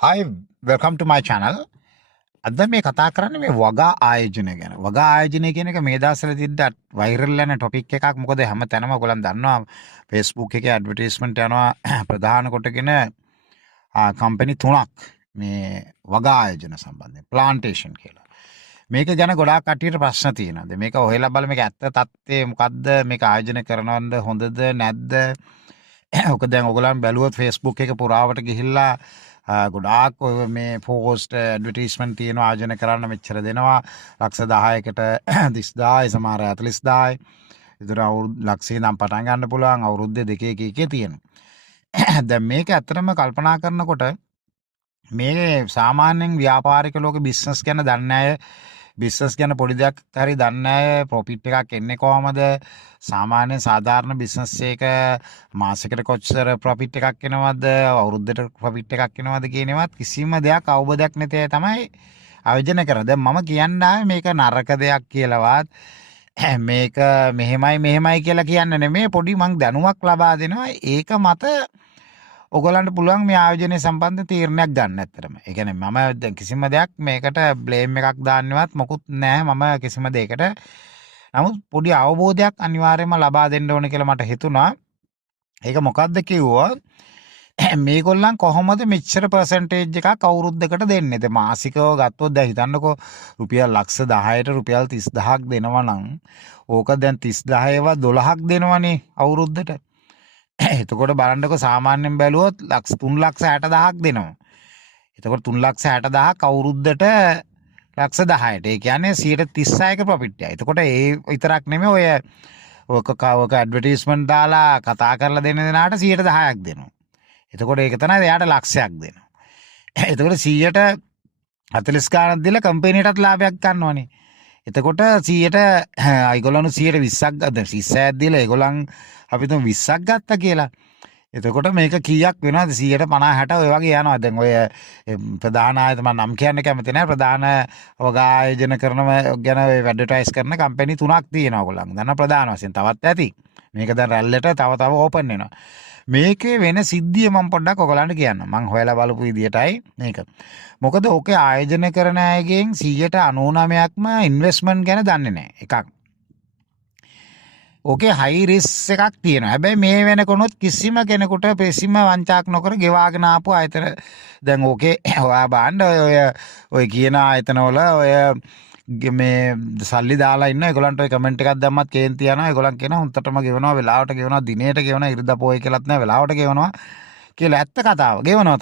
Hi, welcome to my channel. අද මේ කතා කරන්නේ මේ වගා ආයෝජනය ගැන. වගා ආයෝජනය කියන එක මේ දවස්වල තිද්දත් වෛරල් යන ටොපික් එකක්. මොකද හැම තැනම ඔයගොල්ලන් දන්නවා Facebook එකේ ඇඩ්වර්ටයිස්මන්ට් යනවා ප්‍රධාන කොටගෙන කම්පැනි තුනක් මේ වගා ආයෝජන සම්බන්ධයෙන් ප්ලාන්ටේෂන් කියලා. මේක ගැන ගොඩාක් කට්ටියට ප්‍රශ්න තියෙනවා. මේක ඔහෙලා බලමු මේක ඇත්ත තත්ත්වය මොකද්ද? මේක ආයෝජනය කරනවද හොඳද නැද්ද? ඔක දැන් ඔයගොල්ලන් බැලුවොත් Facebook එක පුරාවට ගිහිල්ලා ගොඩාක් ඔය මේ පෝස්ට් ඇඩ්වර්ටයිස්මන්ට් තියෙන ආයෝජන කරන්න මෙච්චර දෙනවා ලක්ෂ 10කට 30000යි සමහර 40000යි ඒතර ලක්ෂේ නම් පටන් ගන්න පුළුවන් අවුරුද්දේ දෙකේ එකේ තියෙනවා. දැන් මේක ඇත්තටම කල්පනා කරනකොට මේ සාමාන්‍යයෙන් ව්‍යාපාරික ලෝක බිස්නස් ගැන දන්නේ අය බිස්නස් ගැන පොඩි දෙයක් හරි දන්නේ අය ප්‍රොෆිට් එකක් එන්නේ කොහමද සාමාන්‍ය සාධාරණ බිස්නස් එක මාසෙකට කොච්චර ප්‍රොෆිට් එකක් එනවද අවුරුද්දට ප්‍රොෆිට් එකක් එනවද කියන ඒවත් කිසිම දෙයක් අවබෝධයක් නැති අය තමයි ආයෝජන කරන්නේ. දැන් මම කියන්නේ මේක නරක දෙයක් කියලාවත් මේක මෙහෙමයි කියලා කියන්නේ නෙමෙයි පොඩි මං දැනුමක් ලබා දෙනවා. ඒක මත ඔයගොල්ලන්ට පුළුවන් මේ ආයෝජනය සම්බන්ධ තීරණයක් ගන්න ඇත්තටම. ඒ කියන්නේ මම දැන් කිසිම දෙයක් මේකට බ්ලේම් එකක් දාන්නවත් මොකුත් නැහැ මම කිසිම දෙයකට. නමුත් පොඩි අවබෝධයක් අනිවාර්යයෙන්ම ලබා දෙන්න ඕනේ කියලා මට හිතුණා. ඒක මොකද්ද කිව්වොත් මේගොල්ලන් කොහොමද මෙච්චර පර්සන්ටේජ් එකක් අවුරුද්දකට දෙන්නේ? දැන් මාසිකව ගත්තොත් දැන් හිතන්නකෝ රුපියල් ලක්ෂ 10ට රුපියල් 30000ක් දෙනවා නම් ඕක දැන් 30000 ඒවා 12ක් දෙනවනේ අවුරුද්දට. එතකොට බලන්නකො සාමාන්‍යයෙන් බැලුවොත් 3,60,000ක් දෙනවා. එතකොට 3,60,000ක් අවුරුද්දට ලක්ෂ 10ට. ඒ කියන්නේ 136ක ප්‍රොෆිට් එකයි. එතකොට ඒ විතරක් නෙමෙයි ඔක ඇඩ්වර්ටයිස්මන්ට් දාලා කතා කරලා දෙන දෙනාට 10%ක් දෙනවා. එතකොට ඒක තමයි එයාට ලක්ෂයක් දෙනවා. එතකොට 140 ගාණක් දීලා කම්පැනියටත් ලාභයක් ගන්නවනේ. එතකොට 100ට ඒගොල්ලන් 120ක් ගත්තා. 30ක් දීලා ඒගොල්ලන් අපි තුන් 20ක් ගත්තා කියලා. එතකොට මේක කීයක් වෙනවද 150 60 ඔය වගේ යනවා. දැන් ඔය ප්‍රධාන ආයතන මම නම් කියන්න කැමති නැහැ. ප්‍රධාන වගා ආයෝජන කරනව ගැන ඔය ඇඩ්වර්ටයිස් කරන කම්පැනි තුනක් තියෙනවා ඔයගොල්ලන්. දන්න ප්‍රධාන වශයෙන් තවත් ඇති. මේක දැන් රැල්ලට තව ඕපන් වෙනවා. මේකේ වෙන සිද්ධිය මම පොඩ්ඩක් ඔයගලන්ට කියන්නම්. මම හොයලා බලපු විදියටයි මේක. මොකද ඔකේ ආයෝජන කරන අයගෙන් 99%ක්ම ඉන්වෙස්ට්මන්ට් ගැන දන්නේ නැහැ. එකක්. ඕකේ හයි රිස්ක් එකක් තියෙනවා. හැබැයි මේ වෙනකොනොත් කිසිම කෙනෙකුට පෙසිම වංචාවක් නොකර ගෙවාගෙන ආපු ආයතන දැන් ඕකේ ඔයා බාන්න ඔය කියන ආයතනවල ඔය මේ සල්ලි දාලා ඉන්න ඒගොල්ලන්ට ඔය කමෙන්ට් එකක් දැම්මත් කේන්ති යනවා. ඒගොල්ලන් කියනවා හුන්ටටම ගෙවනවා වෙලාවට ගෙවනවා දිනේට ගෙවනවා ඉරිදා පොයේ කියලාත් නෑ වෙලාවට ගෙවනවා කියලා ඇත්ත කතාව ගෙවනවා.